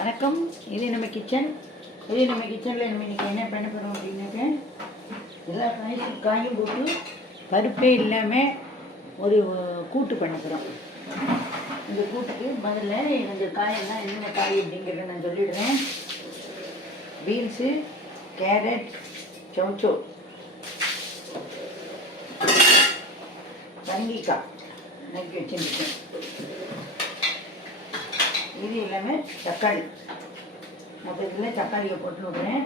வணக்கம். இது நம்ம கிச்சனில் நம்ம இன்றைக்கி என்ன பண்ண போகிறோம் அப்படின்னாக்க, எல்லா காயும் போட்டு பருப்பே இல்லாமல் ஒரு கூட்டு பண்ண போகிறோம். இந்த கூட்டுக்கு முதல்ல இந்த காயெல்லாம் என்னென்ன காய் அப்படிங்கிறத நான் சொல்லிடுறேன். பீன்ஸு, கேரட், சௌச்சோ, பரங்கிக்காய் நறுக்கி வச்சுருக்கேன். இது எல்லாமே தக்காளி. அப்போ இதில் தக்காளியை போட்டு விடுறேன்.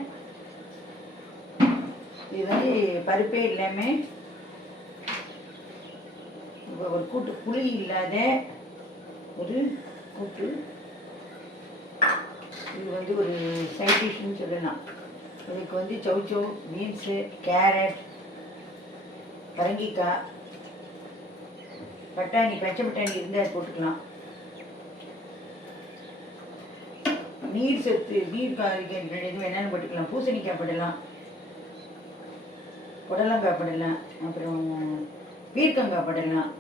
இது வந்து பருப்பே இல்லாமல் ஒரு கூட்டு, புளி இல்லாத ஒரு கூட்டு. இது வந்து ஒரு சைட் டிஷ்னு சொல்லலாம். இதுக்கு வந்து சௌச்சோ, பீன்ஸு, கேரட், பரங்கிக்காய், பட்டாணி, பச்சை பட்டாணி இருந்தால் போட்டுக்கலாம். நீர் சத்து, நீர் காய்கறிகள் எது வேணாலும் போட்டுக்கலாம். பூசணிக்காய் போடலாம், புடலங்காய் போடலாம், அப்புறம் பீர்க்கங்காய் போடலாம்,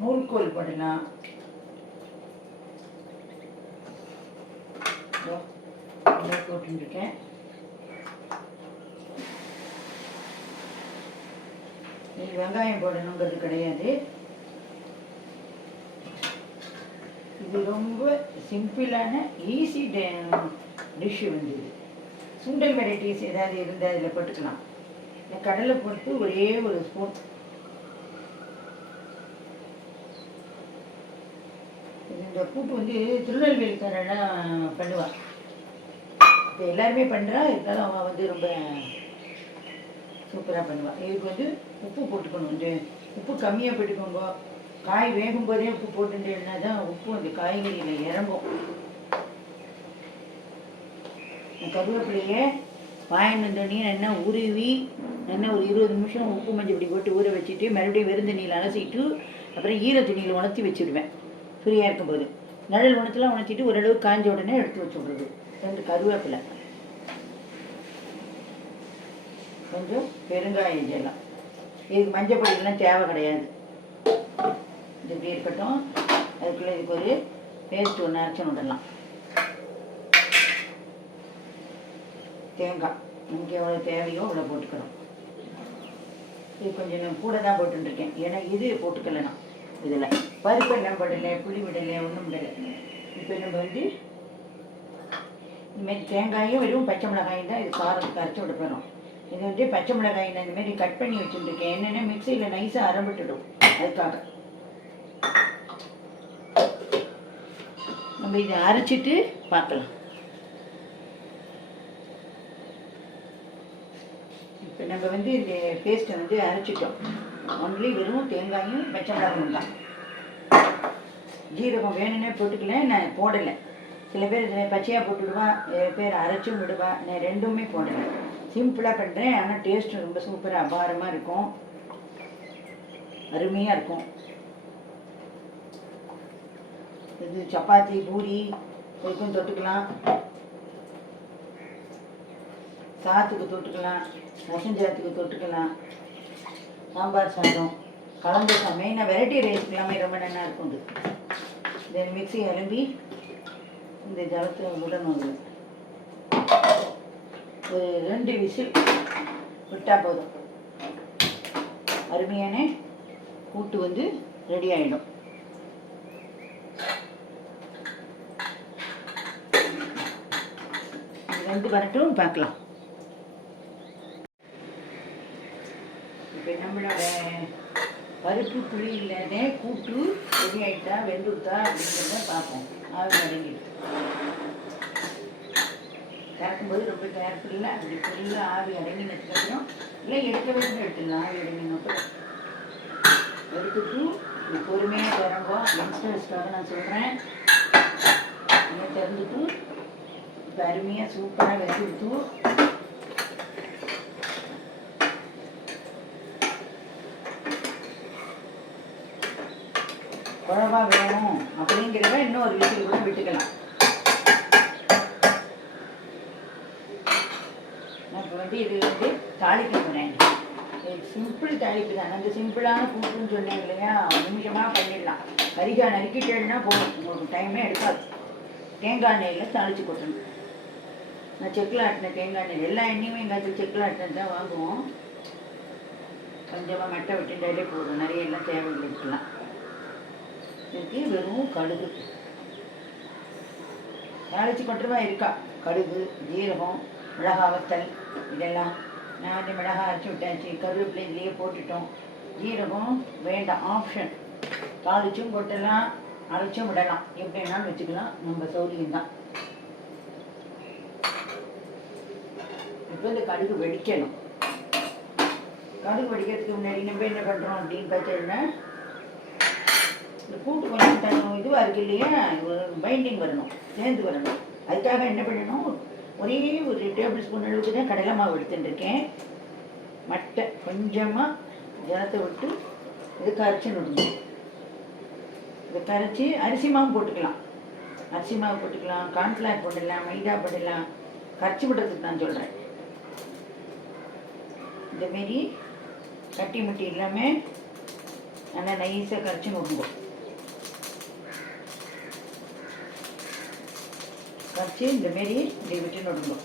நூல்கோல் போடலாம். போட்டுருக்கேன். இது வெங்காயம் போடணுங்கிறது கிடையாது. இது ரொம்ப சிம்பிளான ஈஸி டிஷ்ஷு வந்து இது. சுண்டல் வெரைட்டிஸ் ஏதாவது இருந்தால் அதில் போட்டுக்கலாம். இந்த கடலை போட்டு ஒரே ஒரு ஸ்பூன். இந்த கூட்டு வந்து திருநெல்வேலிக்காரெல்லாம் பண்ணுவாள். இப்போ எல்லாருமே பண்ணுறா, இருந்தாலும் அவன் வந்து ரொம்ப சூப்பராக பண்ணுவாள். இதுக்கு வந்து உப்பு போட்டுக்கணும். இந்த உப்பு கம்மியாக போட்டுக்கோங்க. காய் வேகும் போதே உப்பு போட்டுட்டேன்னா தான் உப்பு அந்த காய்கறியில் இறங்கும். கருவேப்பிலையே வாங்கின தண்ணி நல்லா உருவி நல்லா ஒரு 20 நிமிஷம் உப்பு மஞ்சள் இப்படி போட்டு ஊற வச்சுட்டு மறுபடியும் வெறும் தண்ணியில் அலசிட்டு அப்புறம் ஈர தண்ணியில் உணர்த்தி வச்சுடுவேன். ஃப்ரீயாக இருக்கும்போது நிழல் உணர்த்தலாம் உணர்த்திட்டு ஓரளவு காய்ஞ்ச உடனே எடுத்து வச்சு விடுறது. 2 கருவேப்பிலை, கொஞ்சம் பெருங்காயம் இதெல்லாம். இதுக்கு மஞ்சள் பொடியெல்லாம் தேவை கிடையாது. இது இப்படி இருக்கட்டும். அதுக்குள்ளே இதுக்கு ஒரு பேஸ்ட் ஒன்று அரைச்சி விடலாம். தேங்காய் நமக்கு எவ்வளோ தேவையோ அவ்வளோ போட்டுக்கணும். இது கொஞ்சம் நான் கூட தான் போட்டுருக்கேன், ஏன்னா இது போட்டுக்கலனா இதில் பருப்பு எல்லாம் போடலை, புளி விடலை, ஒன்றும் விடலை. இப்போ நம்ம வந்து இந்தமாரி தேங்காயும் வெறும் பச்சை மிளகாயும் தான் இது காரத்துக்கு அரைச்சி விட போகிறோம். இது வந்து பச்சை மிளகாய் நான் இந்தமாரி கட் பண்ணி வச்சுருக்கேன். என்னென்னா மிக்சியில் நைஸாக அரைவிட்டுடும். அதுக்காக நம்ம இதை அரைச்சிட்டு பார்க்கலாம். இப்போ நம்ம வந்து இந்த பேஸ்ட்டை வந்து அரைச்சிட்டோம். ஒன்லி வெறும் தேங்காயும் பச்சை மிளகாயும் தான். ஜீரகம் வேணும்னே போட்டுக்கல, நான் போடலை. சில பேர் பச்சையாக போட்டுவிடுவா, பேர் அரைச்சும் விடுவா. நான் ரெண்டுமே போடலை, சிம்பிளாக பண்ணுறேன். ஆனால் டேஸ்ட்டு ரொம்ப சூப்பராக அபாரமாக இருக்கும், அருமையாக இருக்கும். இது சப்பாத்தி, பூரி இதுக்கும் தொட்டுக்கலாம், சாத்துக்கு தொட்டுக்கலாம், ரசஞ்சாத்துக்கு தொட்டுக்கலாம், சாம்பார் சாதம், கலந்து மெயினாக வெரைட்டி ரைஸ் எல்லாமே ரொம்ப நல்லா இருக்கும். இது மிக்ஸி அலம்பி இந்த ஜலத்தை விடணும். ஒரு 2 விசில் விட்டால் போதும். அருமையான கூட்டு வந்து ரெடி ஆகிடும். வெந்து வரட்டும், பார்க்கலாம். இப்போ நம்மளோட பருப்பு புளி இல்லாத கூட்டு ரெடி ஆகிட்டா, வெந்துட்டா அப்படிங்கிறத பார்ப்போம். ஆவி அடங்கிடும். திறக்கும்போது ரொம்ப கேர்ஃபுல்லாக அப்படி ஃபுல்லாக ஆவி அடங்கினதுக்கப்புறம் இல்லை எடுக்கவே எடுத்துடலாம். ஆவி அடங்கினப்போ எடுத்துட்டு இது பொறுமையாக திறங்கோம். யங்ஸ்டர்ஸ்க்காக நான் சொல்கிறேன். இதை திறந்துட்டு இப்போ அருமையாக சூப்பராக வெந்துடுத்து. குழம்பா வேணும் அப்படிங்கிறத இன்னும் ஒரு விசில் கூட விட்டுக்கலாம். நான் இப்போ வந்து இது வந்து தாளிக்க போகிறேன். சிம்பிள் தாளிப்பு தான். அந்த சிம்பிளான கூட்டுன்னு சொன்னேன் இல்லையா, நிமிஷமாக பண்ணிடலாம். கறிக்காய் நறுக்கிட்டேன்னா போதும், உங்களுக்கு டைமே எடுக்காது. தேங்காய் எண்ணெயில் தாளித்து கொட்டணும். நான் செக்கில் ஆட்டின தேங்காய் எண்ணெய், எல்லா எண்ணெயுமே எங்காச்சும் செக்கில் ஆட்டினது தான் வாங்குவோம். கொஞ்சமாக மட்டை விட்டுட்டாலே போதும், நிறைய எல்லாம் தேவையில்லை. இருக்கலாம் இதுக்கு வெறும் கடுகு தாளித்து கொட்டுறவா இருக்கா. கடுகு, ஜீரகம், மிளகா வத்தல் இதெல்லாம். நான் வந்து மிளகாய் அரைச்சி விட்டாச்சு, கருவேப்பிலை இதுலேயே போட்டுட்டோம். ஜீரகம் வேண்டாம், ஆப்ஷன். தாளிச்சும் கொட்டலாம், அரைச்சும் விடலாம், எப்படி வேணாலும் வச்சுக்கலாம், நம்ம சௌரியம்தான். இப்போ இந்த கடுகு வெடிக்கணும். கடுகு வெடிக்கிறதுக்கு முன்னாடி நம்ம என்ன பண்ணுறோம் அப்படின்னு பார்த்தீங்கன்னா, இந்த கூட்டு கொஞ்சம் இதுவாக இருக்கு இல்லையா, பைண்டிங் வரணும், சேர்ந்து வரணும். அதுக்காக என்ன பண்ணணும், ஒரே ஒரு டேபிள் ஸ்பூன் அளவுக்கு தான் கடலை மாவு எடுத்துட்டுருக்கேன். மட்டை கொஞ்சமாக ஜலத்தை விட்டு இது கரைச்சி விடணும். இதை கரைச்சி அரிசி மாவு போட்டுக்கலாம். அரிசி மாவு போட்டுக்கலாம், கார்ன்ஃப்ளவர் போடலாம், மைதா போடலாம். கரைச்சி விடுறதுக்கு நான் சொல்கிறேன். இந்தமாரி கட்டி முட்டி இல்லாமல் நல்லா நைஸாக கரைச்சி விடுவோம். கரைச்சி இந்தமாரி இப்படி விட்டு நடுவோம்.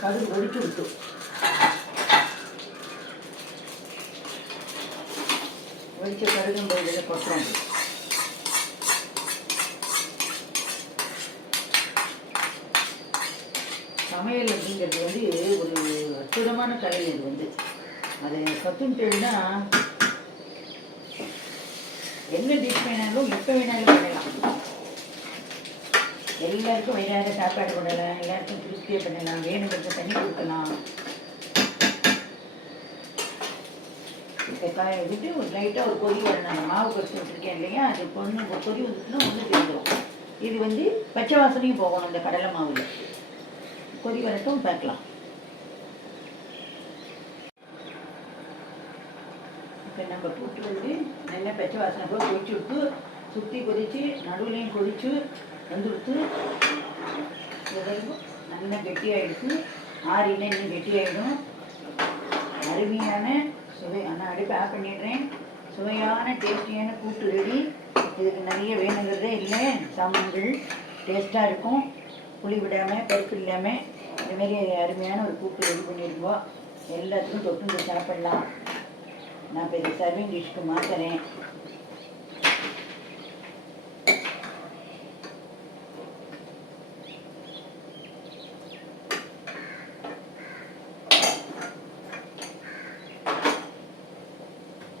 கடுகு ஒடிச்சு விட்டு ஒடிச்ச கடுகும் போய் கொட்டுறோம். சமையல் அப்படிங்கிறது வந்து ஒரு அற்புதமான கலை. இது வந்து அதை கற்றுக்கிட்டேன்னா என்ன டிஷ் வேணாலும் எப்போ வேணாலும் பண்ணலாம். எல்லாருக்கும் வயிறார சாப்பாடு பண்ணலாம், எல்லாருக்கும் திருப்தியாக பண்ணலாம், வேணுங்கிறத தண்ணி கொடுக்கலாம். காய விட்டு ஒரு லைட்டாக ஒரு கொதி வரணும். அந்த மாவு கரைச்சி விட்டுருக்கேன் இல்லையா, அது பொண்ணு ஒரு கொதி வந்துச்சுன்னா ஒன்று தெரிஞ்சிடும். இது வந்து பச்சை வாசனையும் போகணும் இந்த கடலை மாவில். கொதி வரட்டும், பார்க்கலாம். இப்போ நம்ம கூட்டு வந்து நல்லா பச்சை வாசனை போய் கொதிச்சு விட்டு சுற்றி கொதித்து நடுவுலையும் கொதித்து வந்துடுத்து நல்லா கெட்டியாகிடுச்சு. ஆறினா இன்னும் கெட்டியாகிடும். அருமையான சுவை. நான் அடுப்பு ஆஃப் பண்ணிடுறேன். சுவையான டேஸ்டியான கூட்டு ரெடி. இதுக்கு நிறைய வேணுங்கிறதே இல்லை, சாமான்கள் டேஸ்ட்டாக இருக்கும். புளி விடாமல் பருப்பு இல்லாமல் இதுமாரி அருமையான ஒரு கூட்டு ரெடி பண்ணியிருக்கோம். எல்லாத்துக்கும் தொட்டு சாப்பிடலாம். நான் இப்போ இது சர்விங் டிஷ்க்கு மாற்றுறேன்.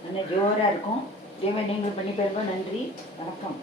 நல்லா ஜோராக இருக்கும். இதே மாதிரி நீங்கள் பண்ணி பாருங்க. நன்றி, வணக்கம்.